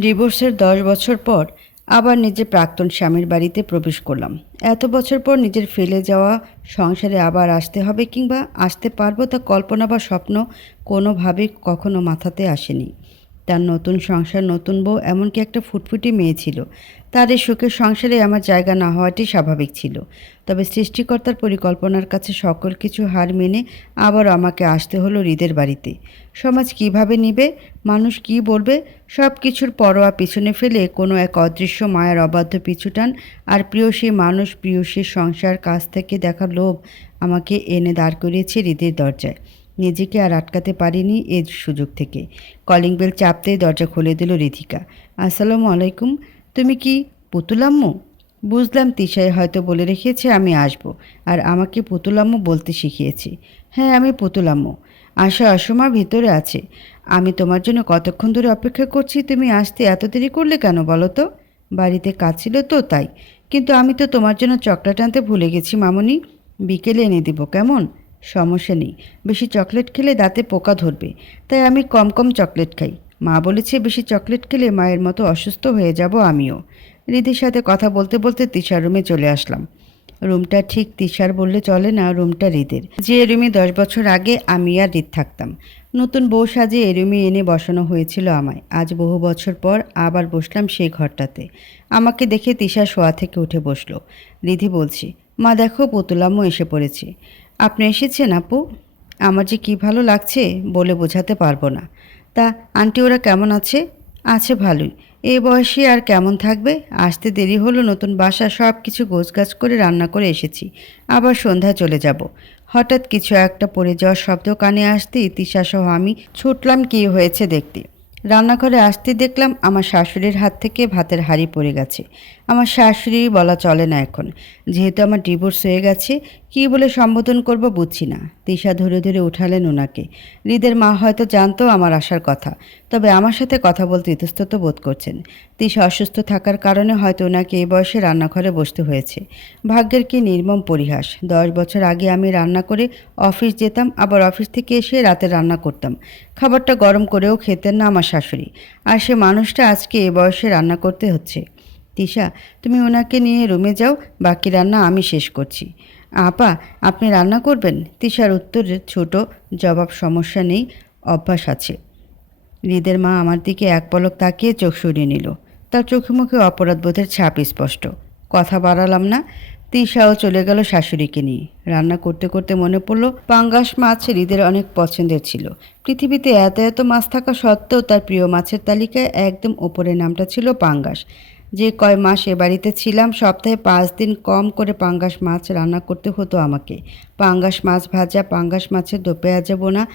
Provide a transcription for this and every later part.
ডিভোর্সের দশ বছর পর আবার নিজের প্রাক্তন স্বামীর বাড়িতে প্রবেশ করলাম। এত বছর পর নিজের ফেলে যাওয়া সংসারে আবার আসতে হবে কিংবা আসতে পারব তা কল্পনা বা স্বপ্ন কোনোভাবে কখনো মাথাতে আসেনি। তার নতুন সংসার, নতুন বউ, এমনকি একটা ফুটফুটি মেয়ে ছিল। তার এই সুখের সংসারে আমার জায়গা না হওয়াটি স্বাভাবিক ছিল। তবে সৃষ্টিকর্তার পরিকল্পনার কাছে সকল কিছু হার মেনে আবার আমাকে আসতে হলো হৃদের বাড়িতে। সমাজ কীভাবে নিবে, মানুষ কি বলবে, সব কিছুর পরোয়া পিছনে ফেলে কোনো এক অদৃশ্য মায়ার অবাধ্য পিছুটান আর প্রিয় প্রিয়সী মানুষ, প্রিয় প্রিয়সীর সংসার কাছ থেকে দেখা লোভ আমাকে এনে দাঁড় করিয়েছে হৃদের দরজায়। নিজেকে আর আটকাতে পারিনি এর সুযোগ থেকে। কলিং বেল চাপতেই দরজা খুলে দিল রিধিকা। আসসালামু আলাইকুম, তুমি কি পুতুলাম্মু বুঝলাম তিশাই হয়তো বলে রেখেছে আমি আসব আর আমাকে পুতুলাম্মু বলতে শিখিয়েছে। হ্যাঁ আমি পুতুলাম্মু আশা অসমা ভিতরে আছে। আমি তোমার জন্য কতক্ষণ ধরে অপেক্ষা করছি, তুমি আসতে এত দেরি করলে কেন বলো তো? বাড়িতে কাজ ছিল তো তাই। কিন্তু আমি তো তোমার জন্য চকলেট আনতে ভুলে গেছি মামনি। বিকেলে এনে দেবো, কেমন? সমস্যা নেই। বেশি চকলেট খেলে দাঁতে পোকা ধরবে। তাই আমি কম কম চকলেট খাই। মা বলেছে, বেশি চকলেট খেলে মায়ের মতো অসুস্থ হয়ে যাব আমিও। রিদির সাথে কথা বলতে বলতে তিশার রুমে চলে আসলাম। রুমটা ঠিক তিশার বললে চলে না রুমটা রিদের যে রুমে দশ বছর আগে আমি আর রিদ থাকতাম। নতুন বউ সাজে এ রুমে এনে বসানো হয়েছিল আমায়। আজ বহু বছর পর আবার বসলাম সেই ঘরটাতে। আমাকে দেখে তিশা শোয়া থেকে উঠে বসল। রিধি বলছি, মা দেখো, পুতুলাম্মু এসে পড়েছে। আপনি এসেছেন, আপু। আমার যে কি ভালো লাগছে বলে বোঝাতে পারব না। তা, আন্টি ওরা কেমন আছে? আছে ভালোই। এ বয়সে আর কেমন থাকবে? আসতে দেরি হলো, নতুন বাসা সব কিছু গোছগাছ করে রান্না করে এসেছি। আবার সন্ধ্যা চলে যাব। হঠাৎ কিছু একটা পড়ে যাওয়ার শব্দ কানে আসতেই তিশাসহ আমি ছুটলাম কী হয়েছে দেখতে। রান্নাঘরে আসতে দেখলাম আমার শাশুড়ির হাত থেকে ভাতের হাঁড়ি পড়ে গেছে। আমার শাশুড়ি বলা চলে না এখন। যেহেতু আমার ডিভোর্স হয়ে গেছে, কী বলে সম্বোধন করব বুঝছি না। তিশা ধরে ধরে উঠালেন ওনাকে হৃদের মা হয়তো জানতো আমার আসার কথা, তবে আমার সাথে কথা বলতে ইতস্তত বোধ করছেন। তিশা অসুস্থ থাকার কারণে হয়তো ওনাকে এই বয়সে রান্নাঘরে বসতে হয়েছে। ভাগ্যের কি নির্মম পরিহাস। দশ বছর আগে আমি রান্না করে অফিস যেতাম, আবার অফিস থেকে এসে রাতে রান্না করতাম। খাবারটা গরম করেও খেতেন না আমার শাশুড়ি। আর সে মানুষটা আজকে এ বয়সে রান্না করতে হচ্ছে। তিশা, তুমি ওনাকে নিয়ে রুমে যাও, বাকি রান্না আমি শেষ করছি। আপা, আপনি রান্না করবেন? তিশার উত্তরের ছোট, জবাব সমস্যা নেই, অভ্যাস আছে। হৃদের মা আমার দিকে এক পলক তাকিয়ে চোখ সরিয়ে নিল। তার চোখে মুখে অপরাধবোধের ছাপ স্পষ্ট। কথা বাড়ালাম না। তিশাও চলে গেল শাশুড়িকে নিয়ে। রান্না করতে করতে মনে পড়ল, পাঙ্গাস মাছ হৃদের অনেক পছন্দের ছিল। পৃথিবীতে এত এত মাছ থাকা সত্ত্বেও তার প্রিয় মাছের তালিকায় একদম ওপরের নামটা ছিল পাঙ্গাস। যে কয় মাস এ বাড়িতে ছিলাম, সপ্তাহে পাঁচ দিন কম করে পাঙ্গাস মাছ রান্না করতে হতো আমাকে। পাঙ্গাস মাছ ভাজা, পাঙ্গাস মাছের দো পেঁয়াজা বোনা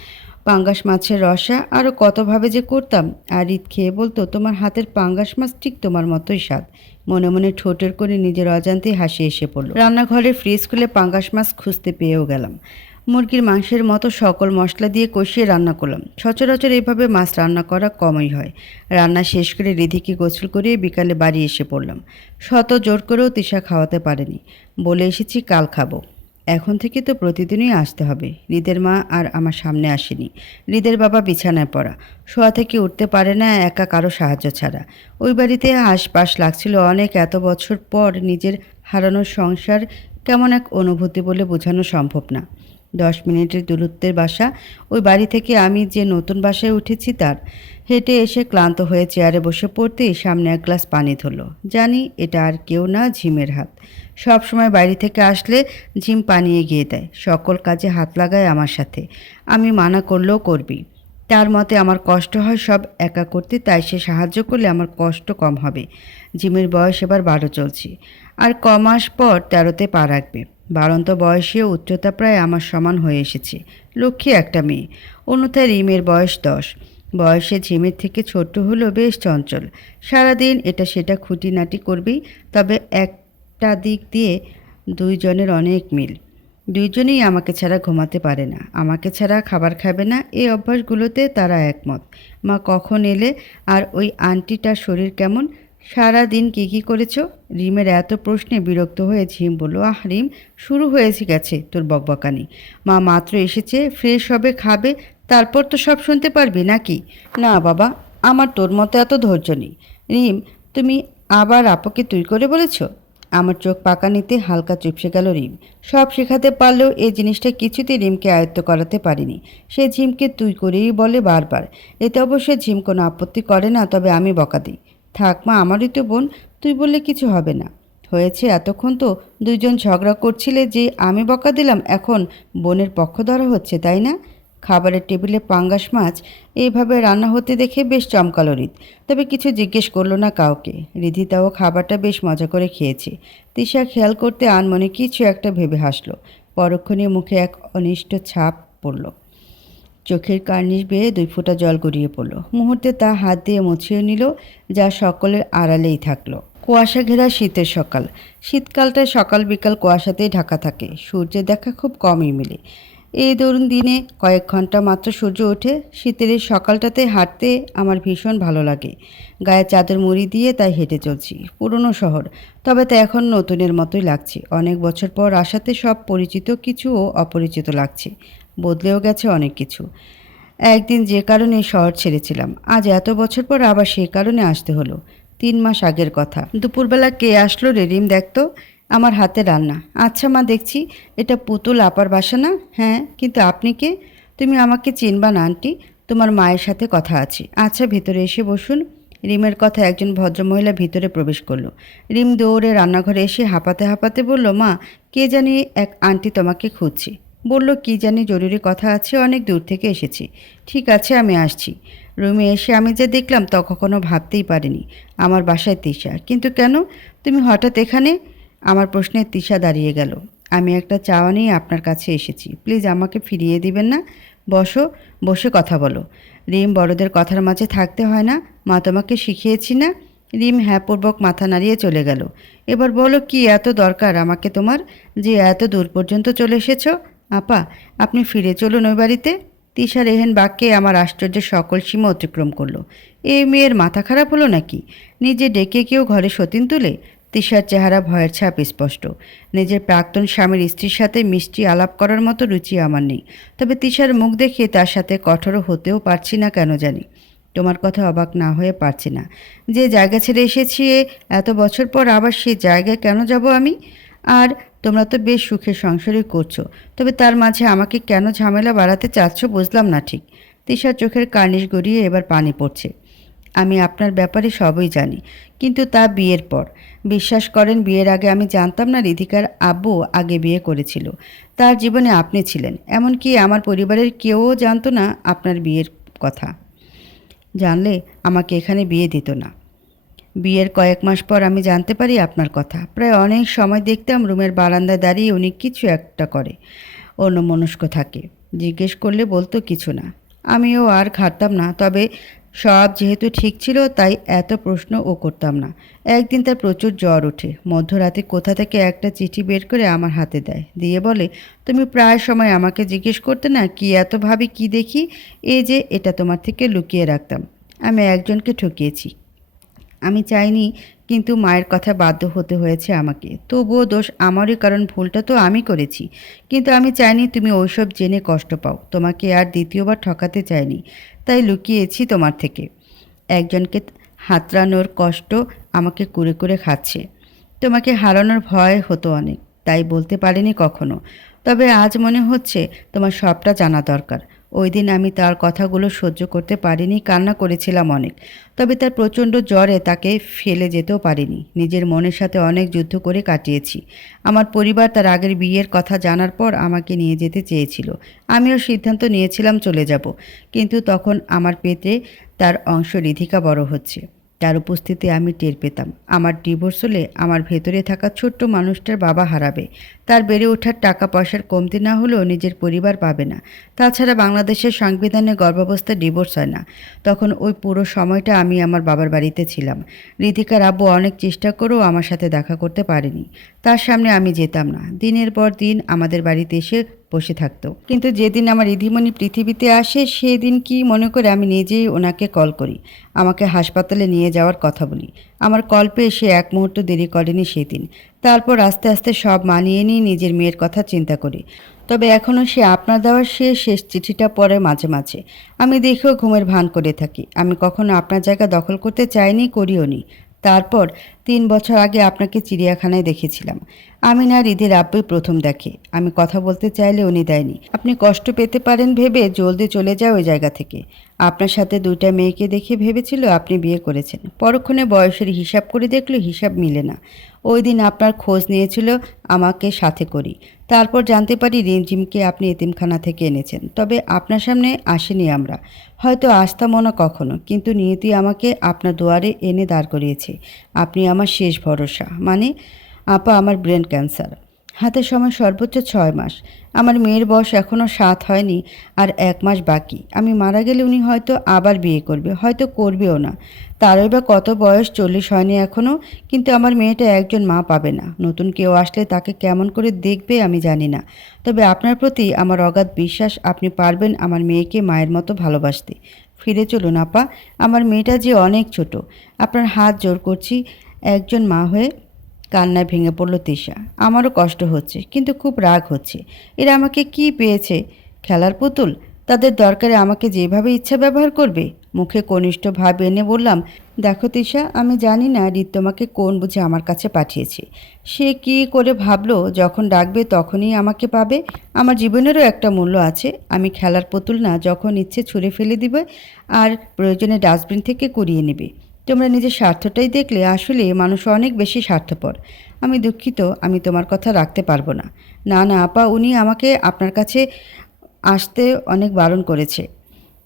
পাঙ্গাস মাছের রসা আরও কতভাবে যে করতাম। আর ঈদ খেয়ে বলতো, তোমার হাতের পাঙ্গাস মাছ ঠিক তোমার মতোই স্বাদ। মনে মনে ঠোঁটের করে নিজের অজান্তেই হাসি এসে পড়ল। রান্নাঘরে ফ্রিজ খুলে পাঙ্গাস মাছ খুঁজতে পেয়েও গেলাম। মুরগির মাংসের মতো সকল মশলা দিয়ে কষিয়ে রান্না করলাম। সচরাচর এইভাবে মাছ রান্না করা কমই হয়। রান্না শেষ করে রিধিকে গোসল করিয়ে বিকালে বাড়ি এসে পড়লাম। শত জোর করেও তিশা খাওয়াতে পারেনি। বলে এসেছি, কাল খাব। এখন থেকে তো প্রতিদিনই আসতে হবে। হৃদের মা আর আমার সামনে আসেনি। হৃদের বাবা বিছানায় পড়া। শোয়া থেকে উঠতে পারে না একা কারও সাহায্য ছাড়া। ওই বাড়িতে আশপাশ লাগছিল অনেক এত বছর পর নিজের হারানোর সংসার কেমন এক অনুভূতি বলে বোঝানো সম্ভব না। দশ মিনিটের দূরত্বের বাসা। ওই বাড়ি থেকে আমি যে নতুন বাসায় উঠেছি তার। হেঁটে এসে ক্লান্ত হয়ে চেয়ারে বসে পড়তেই সামনে এক গ্লাস পানি ধরলো। জানি এটা আর কেউ না, ঝিমের হাত। সব সময় বাড়ি থেকে আসলে ঝিম পানি এগিয়ে দেয়। সকল কাজে হাত লাগায় আমার সাথে। আমি মানা করলেও করবি। তার মতে আমার কষ্ট হয় সব একা করতে, তাই সে সাহায্য করলে আমার কষ্ট কম হবে। জিমের বয়স এবার বারো চলছে। আর ক মাস পর তেরোতে পা রাখবে। বারন্ত বয়সে উচ্চতা প্রায় আমার সমান হয়ে এসেছে। লক্ষ্মী একটা মেয়ে। অন্যথায় রিমের বয়স দশ। বয়সে ঝিমের থেকে ছোট হলেও বেশ চঞ্চল। সারাদিন এটা সেটা খুঁটিনাটি করবেই, তবে একটা দিক দিয়ে দুইজনের অনেক মিল। দুইজনেই আমাকে ছাড়া ঘুমাতে পারে না। আমাকে ছাড়া খাবার খাবে না। এই অভ্যাসগুলোতে তারা একমত। মা কখন এলে? আর ওই আন্টিটার শরীর কেমন? সারা দিন কী কী করেছ? রিমের এত প্রশ্নে বিরক্ত হয়ে ঝিম বলল, আহ রিম, শুরু হয়েছে গেছে তোর বকবকানি। মা মাত্র এসেছে ফ্রেশ হবে, খাবে, তারপর তো সব শুনতে পারবি নাকি? না বাবা, আমার তোর মতো এত ধৈর্য নেই। রিম, তুমি আবার আপুকে তুই করে বলেছ? আমার চোখ পাকানিতে হালকা চুপসে গেল রিম। সব শেখাতে পারলেও এই জিনিসটা কিছুতেই রিমকে আয়ত্ত করাতে পারিনি। সে ঝিমকে তুই করেই বলে বারবার। এতে অবশ্য ঝিম কোনো আপত্তি করে না, তবে আমি বকা দিই। থাক মা, আমারই তো বোন, তুই বললে কিছু হবে না। হয়েছে এতক্ষণ তো দুইজন ঝগড়া করছিলে যে আমি বকা দিলাম, এখন বোনের পক্ষ ধরা হচ্ছে, তাই না? খাবারের টেবিলে পাঙ্গাস মাছ এইভাবে রান্না হতে দেখে বেশ চমকালো রিত তবে কিছু জিজ্ঞেস করল না কাউকে। রিধিতাও খাবারটা বেশ মজা করে খেয়েছে। তিশা খেয়াল করতে আনমনে কিছু একটা ভেবে হাসলো। পরক্ষণে মুখে এক অনিষ্ট ছাপ পড়ল। চোখের কার্নিশ বেয়ে দুই ফোঁটা জল গড়িয়ে পড়ল। মুহূর্তে তা হাত দিয়ে মুছিয়ে নিল, যা সকলের আড়ালেই থাকল। কুয়াশা ঘেরা শীতের সকাল। শীতকালটায় সকাল বিকাল কুয়াশাতেই ঢাকা থাকে। সূর্যের দেখা খুব কমই মেলে। এই ধরুন দিনে কয়েক ঘণ্টা মাত্র সূর্য ওঠে। শীতের এই সকালটাতে হাঁটতে আমার ভীষণ ভালো লাগে। গায়ে চাদর মুড়ি দিয়ে তাই হেঁটে চলছি। পুরনো শহর, তবে তা এখন নতুনের মতোই লাগছে। অনেক বছর পর আসাতে সব পরিচিত কিছু ও অপরিচিত লাগছে। বদলেও গেছে অনেক কিছু। একদিন যে কারণে শহর ছেড়েছিলাম, আজ এত বছর পর আবার সেই কারণে আসতে হলো। তিন মাস আগের কথা। দুপুরবেলা কে আসলো রে রিম দেখতো আমার হাতে রান্না। আচ্ছা মা, দেখছি এটা পুতুল আপার বাসা না? হ্যাঁ কিন্তু আপনি কে? তুমি আমাকে চিনবা না, আন্টি। তোমার মায়ের সাথে কথা আছে। আচ্ছা ভেতরে এসে বসুন। রিমের কথা একজন ভদ্রমহিলা ভিতরে প্রবেশ করল। রিম দৌড়ে রান্নাঘরে এসে হাঁপাতে হাঁপাতে বলল, মা, কে জানি এক আন্টি তোমাকে খুঁজছে। বলল, কি জানি, জরুরি কথা আছে, অনেক দূর থেকে এসেছি। ঠিক আছে, আমি আসছি। রুমে এসে আমি যে দেখলাম তা কখনো ভাবতেই পারিনি। আমার বাসায় তিশা। কিন্তু কেন? তুমি হঠাৎ এখানে? আমার প্রশ্নে তিশা দাঁড়িয়ে গেল। আমি একটা চাওয়া নিয়ে আপনার কাছে এসেছি। প্লিজ আমাকে ফিরিয়ে দিবেন না? বসো, বসে কথা বলো। রিম বড়দের কথার মাঝে থাকতে হয় না। মা তোমাকে শিখিয়েছি না? রিম হ্যাঁপূর্বক মাথা নাড়িয়ে চলে গেল। এবার বলো, কি এত দরকার আমাকে তোমার? যে এত দূর পর্যন্ত চলে এসেছ? আপা, আপনি ফিরে চলুন ওই বাড়িতে। তিশা এহেন বাক্যে আমার আশ্চর্য সকল সীমা অতিক্রম করল। এই মেয়ের মাথা খারাপ হলো নাকি? নিজে ডেকে কেউ ঘরে সতীন তুলে? তিশার চেহারা ভয়ের ছাপ স্পষ্ট। নিজের প্রাক্তন স্বামীর স্ত্রীর সাথে মিষ্টি আলাপ করার মতো রুচি আমার নেই। তবে তিশার মুখ দেখে তার সাথে কঠোর হতেও পারছি না কেন জানি। তোমার কথা অবাক না হয়ে পারছি না। যে জায়গা ছেড়ে এসেছি, এত বছর পর আবার সেই জায়গায় কেন যাব আমি? আর তোমরা তো বেশ সুখের সংসারই করছ, তবে তার মাঝে আমাকে কেন ঝামেলা বাড়াতে চাচ্ছ বুঝলাম না ঠিক। তিশার চোখের কার্নিশ গড়িয়ে এবার পানি পড়ছে। আমি আপনার ব্যাপারে সবই জানি, কিন্তু তা বিয়ের পর। বিশ্বাস করেন বিয়ের আগে আমি জানতাম না রিধিকার আব্বু আগে বিয়ে করেছিল। তার জীবনে আপনি ছিলেন, এমনকি আমার পরিবারের কেউও জানতো না আপনার বিয়ের কথা। জানলে আমাকে এখানে বিয়ে দিত না। বিয়ের কয়েক মাস পর আমি জানতে পারি আপনার কথা। প্রায় অনেক সময় দেখতাম রুমের বারান্দায় দাঁড়িয়ে উনি কিছু একটা করে, অন্যমনস্ক থাকে। জিজ্ঞেস করলে বলতো কিছু না। আমিও আর খাটতাম না, তবে সব যেহেতু ঠিক ছিল, তাই এত প্রশ্ন ও করতাম না। একদিন তার প্রচুর জ্বর ওঠে। মধ্যরাতে কোথা থেকে একটা চিঠি বের করে আমার হাতে দেয়। দিয়ে বলে, তুমি প্রায় সময় আমাকে জিজ্ঞেস করতে না, কি এত ভাবি, কি দেখি? এই যে, এটা তোমার থেকে লুকিয়ে রাখতাম। আমি একজনকে ঠকিয়েছি। আমি চাইনি, কিন্তু মায়ের কথা বাধ্য হতে হয়েছে আমাকে। তবুও দোষ আমারই, কারণ ভুলটা তো আমি করেছি। কিন্তু আমি চাইনি তুমি ওইসব জেনে কষ্ট পাও। তোমাকে আর দ্বিতীয়বার ঠকাতে চাইনি, তাই লুকিয়েছি তোমার থেকে। একজনকে হাতড়ানোর কষ্ট আমাকে কুরে কুরে খাচ্ছে। তোমাকে হারানোর ভয় হতো অনেক, তাই বলতে পারিনি কখনো। তবে আজ মনে হচ্ছে তোমার সবটা জানা দরকার। ওই দিন আমি তার কথাগুলো সহ্য করতে পারিনি, কান্না করেছিলাম অনেক। তবে তার প্রচণ্ড জ্বরে তাকে ফেলে যেতেও পারিনি। নিজের মনের সাথে অনেক যুদ্ধ করে কাটিয়েছি। আমার পরিবার তার আগের বিয়ের কথা জানার পর আমাকে নিয়ে যেতে চেয়েছিল। আমিও সিদ্ধান্ত নিয়েছিলাম চলে যাব। কিন্তু তখন আমার পেটে তার অংশ রিধিকা বড় হচ্ছে। তার উপস্থিতি আমি টের পেতাম। আমার ডিভোর্স হলে আমার ভেতরে থাকা ছোট্ট মানুষটার বাবা হারাবে। তার বেড়ে ওঠার টাকা পয়সার কমতি না হলেও নিজের পরিবার পাবে না। তাছাড়া বাংলাদেশের সংবিধানে গর্ভাবস্থা ডিভোর্স হয় না। তখন ওই পুরো সময়টা আমি আমার বাবার বাড়িতে ছিলাম। রিধিকার আব্বু অনেক চেষ্টা করেও আমার সাথে দেখা করতে পারেনি। তার সামনে আমি যেতাম না। দিনের পর দিন আমাদের বাড়িতে এসে বসে থাকতো। কিন্তু যেদিন আমার রিধিমণি পৃথিবীতে আসে, সেদিন কি মনে করে আমি নিজেই ওনাকে কল করি। আমাকে হাসপাতালে নিয়ে যাওয়ার কথা বলি। আমার কল পেয়ে সে এক মুহূর্ত দেরি করেনি সেদিন। তারপর আস্তে আস্তে সব মানিয়ে নিয়ে নিজের মেয়ের কথা চিন্তা করি। তবে এখনও সে আপনার দেওয়ার সে শেষ চিঠিটা পড়ে মাঝে মাঝে। আমি দেখেও ঘুমের ভান করে থাকি। আমি কখনো আপনার জায়গা দখল করতে চাইনি করিও নি তারপর তিন বছর আগে আপনাকে চিড়িয়াখানায় দেখেছিলাম। আমি না ঈদের আব্বুই প্রথম দেখে। আমি কথা বলতে চাইলে উনি দেয়নি। আপনি কষ্ট পেতে পারেন ভেবে জলদি চলে যায় ওই জায়গা থেকে। আপনার সাথে দুইটা মেয়েকে দেখে ভেবেছিল আপনি বিয়ে করেছেন। পরক্ষণে বয়সের হিসাব করে দেখল হিসাব মিলে না। ওই দিন আপনার খোঁজ নিয়েছিল আমাকে সাথে করি। তারপর জানতে পারি রিমঝিমকে আপনি এতিমখানা থেকে এনেছেন। তবে আপনার সামনে আসেনি আমরা। হয়তো আসতামও না কখনো, কিন্তু নিয়তি আমাকে আপনার দুয়ারে এনে দাঁড় করিয়েছে। আপনি আমার শেষ ভরসা। মানে আপা আমার ব্রেন ক্যান্সার। হাতে সময় সর্বোচ্চ ছয় মাস। আমার মেয়ের বয়স এখনও সাত হয়নি আর এক মাস বাকি। আমি মারা গেলে উনি হয়তো আবার বিয়ে করবে, হয়তো করবেও না। তারই বা কত বয়স চল্লিশ হয়নি এখনও কিন্তু আমার মেয়েটা একজন মা পাবে না। নতুন কেউ আসলে তাকে কেমন করে দেখবে আমি জানি না। তবে আপনার প্রতি আমার অগাধ বিশ্বাস, আপনি পারবেন আমার মেয়েকে মায়ের মতো ভালোবাসতে। ফিরে চলুন আপা, আমার মেয়েটা যে অনেক ছোট। আপনার হাত জোর করছি একজন মা হয়ে কান্নায় ভেঙে পড়ল তিশা আমারও কষ্ট হচ্ছে, কিন্তু খুব রাগ হচ্ছে। এরা আমাকে কি পেয়েছে? খেলার পুতুল? তাদের দরকারে আমাকে যেভাবে ইচ্ছা ব্যবহার করবে? মুখে কনিষ্ঠ ভাব এনে বললাম, দেখো তিশা আমি জানি না রিত তোমাকে কোন বুঝে আমার কাছে পাঠিয়েছে। সে কি করে ভাবলো? যখন ডাকবে তখনই আমাকে পাবে? আমার জীবনেরও একটা মূল্য আছে। আমি খেলার পুতুল না, যখন ইচ্ছে ছুঁড়ে ফেলে দিবে আর প্রয়োজনে ডাস্টবিন থেকে কুড়িয়ে নেবে। তোমরা নিজের স্বার্থটাই দেখলে আসলে মানুষ অনেক বেশি স্বার্থপর। আমি দুঃখিত, আমি তোমার কথা রাখতে পারব না। না না, আপা, উনি আমাকে আপনার কাছে আসতে অনেক বারণ করেছে।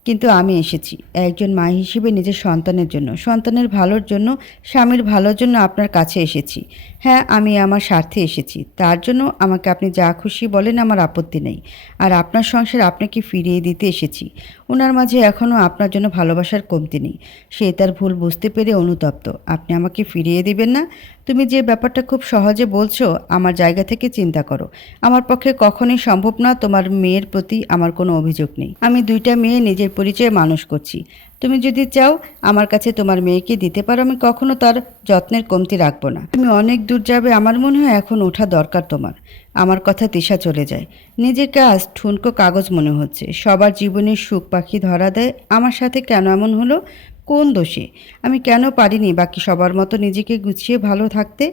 কিন্তু আমি এসেছি। একজন মা হিসেবে নিজের সন্তানের জন্য, সন্তানের ভালোর জন্য, স্বামীর ভালোর জন্য আপনার কাছে এসেছি। হ্যাঁ আমি আমার স্বার্থে এসেছি। তার জন্য আমাকে আপনি যা খুশি বলেন আমার আপত্তি নেই। আর আপনার সংসার আপনাকে ফিরিয়ে দিতে এসেছি। ওনার মাঝে এখনও আপনার জন্য ভালোবাসার কমতি নেই। সে তার ভুল বুঝতে পেরে অনুতপ্ত। আপনি আমাকে ফিরিয়ে দিবেন না? তুমি যে ব্যাপারটা খুব সহজে বলছো, আমার জায়গা থেকে চিন্তা করো। আমার পক্ষে কখনোই সম্ভব না তোমার মেয়ের প্রতি আমার কোনো অভিযোগ নেই। আমি দুইটা মেয়ে নিজের পরিচয়ে মানুষ করছি। তুমি যদি চাও আমার কাছে তোমার মেয়েকে দিতে পারো, আমি কখনো তার যত্নের কমতি রাখব না। তুমি অনেক দূর যাবে, আমার মনে হয় এখন ওঠা দরকার তোমার। আমার কথা তিশা চলে যায়। নিজেকে আজ ঠুনকো কাগজ মনে হচ্ছে। সবার জীবনে সুখ পাখি ধরা দেয়। আমার সাথে কেন এমন হলো? কোন দোষে? আমি কেন পারিনি? বাকি সবার মতো নিজেকে গুছিয়ে ভালো থাকতে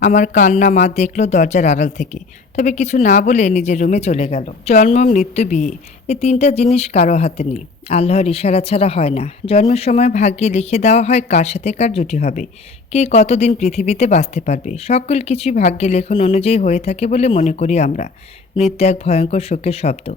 আমার কান্না মা দেখল দরজার আড়াল থেকে। তবে কিছু না বলে নিজের রুমে চলে গেল। জন্ম, মৃত্যু, বিয়ে। এই তিনটা জিনিস কারও হাতে নেই। আল্লাহর ইশারা ছাড়া হয় না। জন্মের সময় ভাগ্যে লিখে দেওয়া হয় কার সাথে কার জুটি হবে। কে কতদিন পৃথিবীতে বাঁচতে পারবে? সকল কিছুই ভাগ্যে লেখন অনুযায়ী হয়ে থাকে বলে মনে করি আমরা। মৃত্যু এক ভয়ঙ্কর শোকের শব্দ।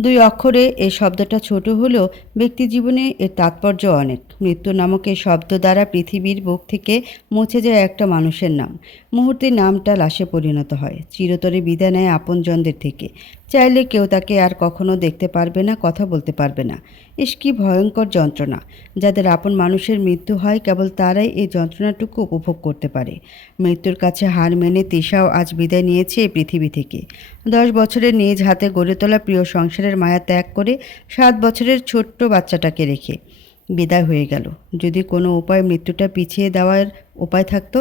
দুই অক্ষরে এই শব্দটা ছোট হলেও ব্যক্তি জীবনে এর তাৎপর্য অনেক। মৃত্যু নামক এই শব্দ দ্বারা পৃথিবীর বুক থেকে মুছে যায় একটা মানুষের নাম। মুহূর্তে নামটা লাশে পরিণত হয়। চিরতরে বিদায় নেয় আপনজনদের থেকে। চাইলে কেউ তাকে আর কখনো দেখতে পারবে না, কথা বলতে পারবে না। ইস, কি ভয়ঙ্কর যন্ত্রণা। যাদের আপন মানুষের মৃত্যু হয়, কেবল তারাই এই যন্ত্রণাটুকু উপভোগ করতে পারে। মৃত্যুর কাছে হার মেনে তিশাও আজ বিদায় নিয়েছে এই পৃথিবী থেকে। দশ বছরের নিজ হাতে গড়ে তোলা প্রিয় সংসারের মায়া ত্যাগ করে সাত বছরের ছোট্ট বাচ্চাটাকে রেখে বিদায় হয়ে গেল। যদি কোনো উপায় মৃত্যুটা পিছিয়ে দেওয়ার উপায় থাকতো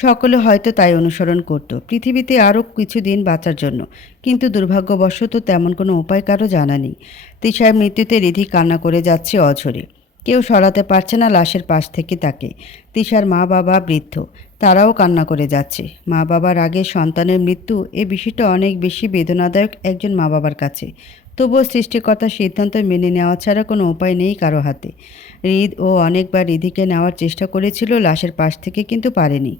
সকলে হয়তো তাই অনুসরণ করত। পৃথিবীতে আরও কিছুদিন বাঁচার জন্য। কিন্তু দুর্ভাগ্যবশত তেমন কোনো উপায় কারও জানা নেই। তিশার মৃত্যুতে রিধি কান্না করে যাচ্ছে অঝরে। কেউ সরাতে পারছে না লাশের পাশ থেকে তাকে। তিশার মা বাবা বৃদ্ধ। তারাও কান্না করে যাচ্ছে। মা বাবার আগে সন্তানের মৃত্যু এ বিষয়টা অনেক বেশি বেদনাদায়ক একজন মা বাবার কাছে। তবুও সৃষ্টিকর্তার সিদ্ধান্ত মেনে নেওয়া ছাড়া কোনো উপায় নেই কারও হাতে। হৃদ ও অনেকবার রিধিকে নেওয়ার চেষ্টা করেছিল, লাশের পাশ থেকে কিন্তু পারেনি।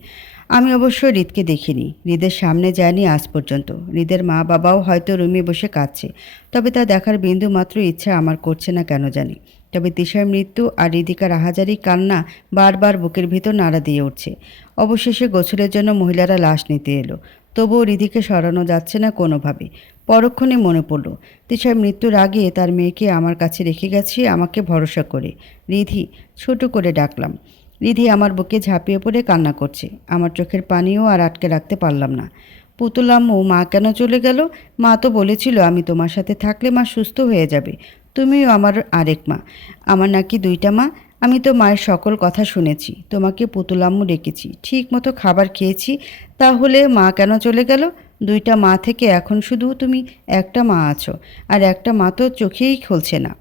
আমি অবশ্য হৃদকে দেখিনি। হৃদের সামনে যায়নি আজ পর্যন্ত। হৃদের মা বাবাও হয়তো রুমে বসে কাঁদছে। তবে তা দেখার বিন্দু মাত্র ইচ্ছা আমার করছে না কেন জানি। তবে তিশার মৃত্যু আর হৃদিকার আহাজারি কান্না বারবার বুকের ভিতর নাড়া দিয়ে উঠছে। অবশেষে গোছলের জন্য মহিলারা লাশ নিতে এলো। তবুও রিধিকে সরানো যাচ্ছে না কোনোভাবে। পরক্ষণে মনে পড়ল তিশার মৃত্যুর আগে তার মেয়েকে আমার কাছে রেখে গেছে আমাকে ভরসা করে। রিধি, ছোট করে ডাকলাম। রিধি আমার বুকে ঝাঁপিয়ে পড়ে কান্না করছে। আমার চোখের পানিও আর আটকে রাখতে পারলাম না। পুতুল আম্মু, মা কেন চলে গেল? মা তো বলেছিল আমি তোমার সাথে থাকলে মা সুস্থ হয়ে যাবে। তুমিও আমার আরেক মা। আমার নাকি দুইটা মা। আমি তো মায়ের সকল কথা শুনেছি, তোমাকে পুতুল আম্মু ডেকেছি, ঠিক মতো খাবার খেয়েছি, তাহলে মা কেন চলে গেল? দুইটা মা থেকে এখন শুধু তুমি একটা মা আছো, আর একটা মা তো চোখেই খুলছে না।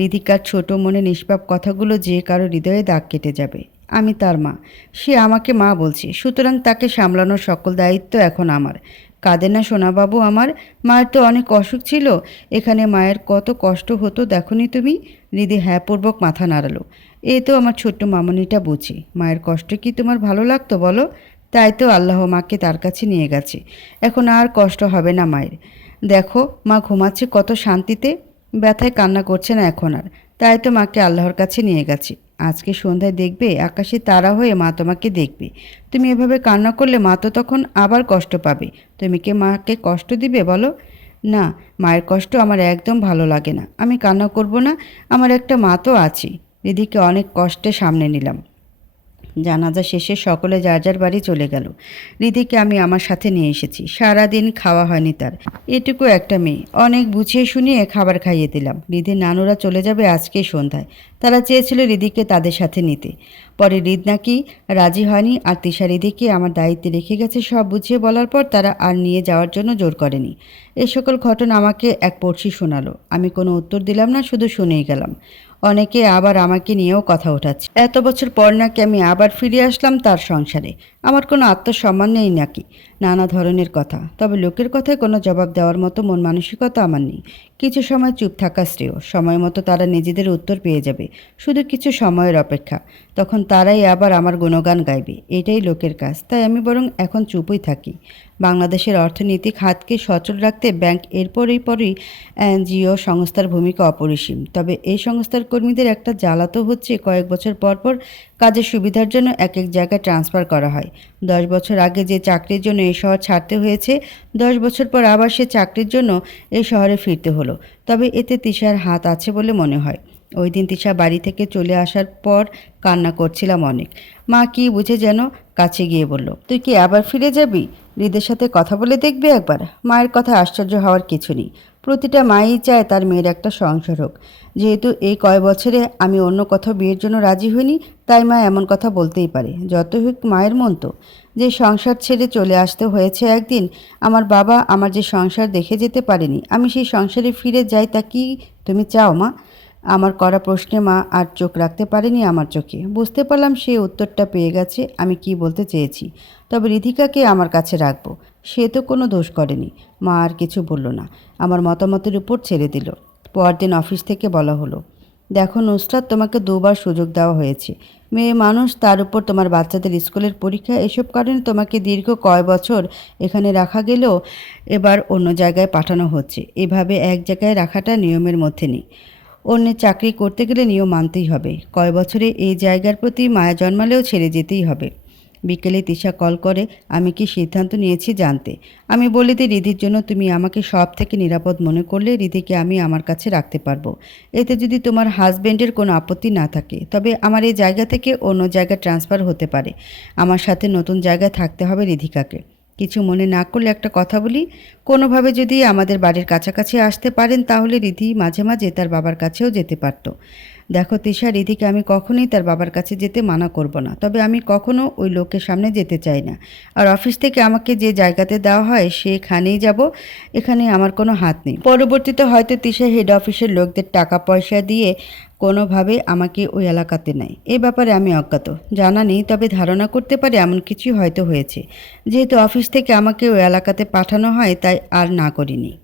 রিধিকার ছোট মনে নিষ্পাপ কথাগুলো যে কারও হৃদয়ে দাগ কেটে যাবে, আমি তার মা, সে আমাকে মা বলছে, সুতরাং তাকে সামলানোর সকল দায়িত্ব এখন আমার। কাঁদে না সোনাবাবু আমার, মায়ের তো অনেক অসুখ ছিল, এখানে মায়ের কত কষ্ট হতো দেখনি তুমি? রিদি হ্যাঁপূর্বক মাথা নাড়ালো। এ তো আমার ছোট্ট মামনিটা বুঝি। মায়ের কষ্ট কি তোমার ভালো লাগতো বলো? তাই তো আল্লাহ মাকে তার কাছে নিয়ে গেছে। এখন আর কষ্ট হবে না মায়ের। দেখো, মা ঘুমাচ্ছে কত শান্তিতে। ব্যথায় কান্না করছে না এখন আর। তাই তো মাকে আল্লাহর কাছে নিয়ে গেছে। আজকে সন্ধ্যায় দেখবে, আকাশে তারা হয়ে মা তোমাকে দেখবে। তুমি এভাবে কান্না করলে মা তো তখন আবার কষ্ট পাবে। তুমি কি মাকে কষ্ট দিবে বলো? না, মায়ের কষ্ট আমার একদম ভালো লাগে না। আমি কান্না করব না। আমার একটা মা তো আছে দিদিকে অনেক কষ্টে সামনে নিলাম। জানাজা শেষে সকলে যার যার বাড়ি চলে গেল। রিদিকে আমি আমার সাথে নিয়ে এসেছি। সারাদিন খাওয়া হয়নি তার। এটুকু একটা মেয়ে। অনেক বুঝিয়ে শুনিয়ে খাবার খাইয়ে দিলাম। রিদির নানুরা চলে যাবে আজকে সন্ধ্যায়। তারা চেয়েছিল রিদিকে তাদের সাথে নিতে। পরে রিদ নাকি রাজি হয়নি আর তিশা রিদিকে আমার দায়িত্বে রেখে গেছে সব বুঝিয়ে বলার পর তারা আর নিয়ে যাওয়ার জন্য জোর করেনি। এ সকল ঘটনা আমাকে এক পড়শি শোনালো। আমি কোনো উত্তর দিলাম না, শুধু শুনেই গেলাম। অনেকে আবার আমাকে নিয়েও কথা উঠাচ্ছে এত বছর পর নাকি আমি আবার ফিরে আসলাম তার সংসারে। আমার কোনো আত্মসম্মান নেই নাকি? নানা ধরনের কথা। তবে লোকের কথায় কোনো জবাব দেওয়ার মতো মন মানসিকতা আমার নেই। কিছু সময় চুপ থাকা শ্রেয়। সময় মতো তারা নিজেদের উত্তর পেয়ে যাবে। শুধু কিছু সময়ের অপেক্ষা। তখন তারাই আবার আমার গুণগান গাইবে। এটাই লোকের কাজ। তাই আমি বরং এখন চুপই থাকি। বাংলাদেশের অর্থনৈতিক হাতকে সচল রাখতে ব্যাংক এরপরেই পরেই এনজিও সংস্থার ভূমিকা অপরিসীম। তবে এই সংস্থার কর্মীদের একটা জ্বালা তো হচ্ছে কয়েক বছর পর পর কাজের সুবিধার জন্য এক এক জায়গায় ট্রান্সফার করা হয়। দশ বছর আগে যে চাকরির জন্য এই শহর ছাড়তে হয়েছে, দশ বছর পর আবার সে চাকরির জন্য এই শহরে ফিরতে হলো। তবে এতে তিশার হাত আছে বলে মনে হয়। ওই দিন তিশা বাড়ি থেকে চলে আসার পর কান্না করছিলাম অনেক। মা কি বুঝে যেন কাছে গিয়ে বলল, তুই কি আবার ফিরে যাবি? হৃদের সাথে কথা বলে দেখবি একবার? মায়ের কথা আশ্চর্য হওয়ার কিছু নেই। প্রতিটা মাই চায় তার মেয়ের একটা সংসার হোক। যেহেতু এই কয় বছরে আমি অন্য কোথাও বিয়ের জন্য রাজি হইনি, তাই মা এমন কথা বলতেই পারে। যত হোক মায়ের মন তো। যে সংসার ছেড়ে চলে আসতে হয়েছে একদিন, আমার বাবা আমার যে সংসার দেখে যেতে পারেনি, আমি সেই সংসারে ফিরে যাই তা কি তুমি চাও মা? আমার করা প্রশ্নে মা আর চোখ রাখতে পারেনি আমার চোখে। বুঝতে পারলাম সে উত্তরটা পেয়ে গেছে, আমি কি বলতে চেয়েছি। তবে রিধিকাকে আমার কাছে রাখব। সে তো কোনো দোষ করেনি। মা আর কিছু বলল না। আমার মতামতের উপর ছেড়ে দিল। পরদিন অফিস থেকে বলা হলো, দেখো নুসরাত, তোমাকে দুবার সুযোগ দেওয়া হয়েছে। মেয়ে মানুষ, তার উপর তোমার বাচ্চাদের স্কুলের পরীক্ষা এসব কারণে তোমাকে দীর্ঘ কয় বছর এখানে রাখা গেলেও এবার অন্য জায়গায় পাঠানো হচ্ছে। এভাবে এক জায়গায় রাখাটা নিয়মের মধ্যে নেই। অন্যের চাকরি করতে গেলে নিয়ম মানতেই হবে। কয় বছরে এই জায়গার প্রতি মায়া জন্মালেও ছেড়ে যেতেই হবে। বিকেলে তিশা কল করে, আমি কি সিদ্ধান্ত নিয়েছি জানতে? আমি বলি দিই রিধির জন্য তুমি আমাকে সব থেকে নিরাপদ মনে করলে রিধিকে আমি আমার কাছে রাখতে পারব। এতে যদি তোমার হাজবেন্ডের কোনো আপত্তি না থাকে, তবে আমার এই জায়গা থেকে অন্য জায়গায় ট্রান্সফার হতে পারে। আমার সাথে নতুন জায়গায় থাকতে হবে রিধিকাকে। কিছু মনে না করলে একটা কথা বলি, কোনোভাবে যদি আমাদের বাড়ির কাছাকাছি আসতে পারেন, তাহলে রিধি মাঝে মাঝে তার বাবার কাছেও যেতে পারত। দেখো তিশা, রিধিকে আমি কখনোই তার বাবার কাছে যেতে মানা করব না। তবে আমি কখনো ওই লোকের সামনে যেতে চাই না। আর অফিস থেকে আমাকে যে জায়গাতে দেওয়া হয়, সেখানেই যাব। এখানে আমার কোনো হাত নেই। পরবর্তীতে হয়তো তিশা হেড অফিসের লোকদের টাকা পয়সা দিয়ে কোনোভাবে আমাকে ওই এলাকাতে নেয়। এ ব্যাপারে আমি অজ্ঞাত। জানা নেই, তবে ধারণা করতে পারে এমন কিছুই হয়তো হয়েছে। যেহেতু অফিস থেকে আমাকে ওই এলাকাতে পাঠানো হয়, তাই আর না করিনি।